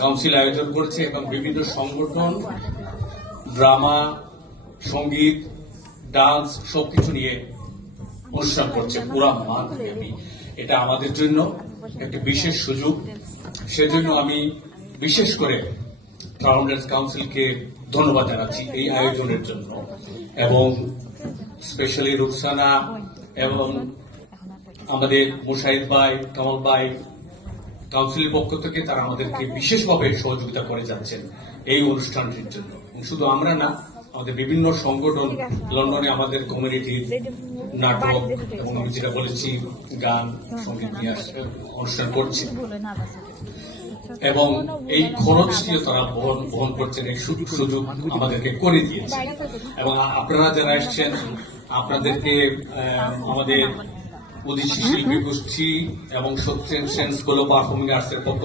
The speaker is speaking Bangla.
কাউন্সিল আয়োজন করেছে এবং বিভিন্ন সংগঠন ড্রামা, সঙ্গীত, ডান্স সবকিছু নিয়ে অনুষ্ঠান করছে পুরা মাসব্যাপী। এটা আমাদের জন্য একটা বিশেষ সুযোগ। সেজন্য আমি বিশেষ করে ফাউন্ডার্স কাউন্সিলকে ধন্যবাদ জানাচ্ছি এই আয়োজনের জন্য, এবং স্পেশালি রুকসানা এবং আমাদের মুশাহিদ ভাই, কামাল ভাই, কাউন্সিলের পক্ষ থেকে তারা আমাদেরকে বিশেষভাবে সহযোগিতা করে যাচ্ছেন এই অনুষ্ঠানটির জন্য। শুধু আমরা না, আমাদের বিভিন্ন সংগঠন লন্ডনে আমাদের কমিউনিটির নাটক এবং আমি যেটা বলেছি গান, সঙ্গীত নিয়ে অনুষ্ঠান করছে, এবং এই খরচটিও তারা বহন করছেন, এই সুযোগ আমাদেরকে করে দিয়েছে। এবং আপনারা যারা এসছেন, আপনাদেরকে আমাদের উদীচী শিল্পী গোষ্ঠী এবং সত্যেন সেন্স গ্লোবাল পারফর্মিং আর্টসের পক্ষ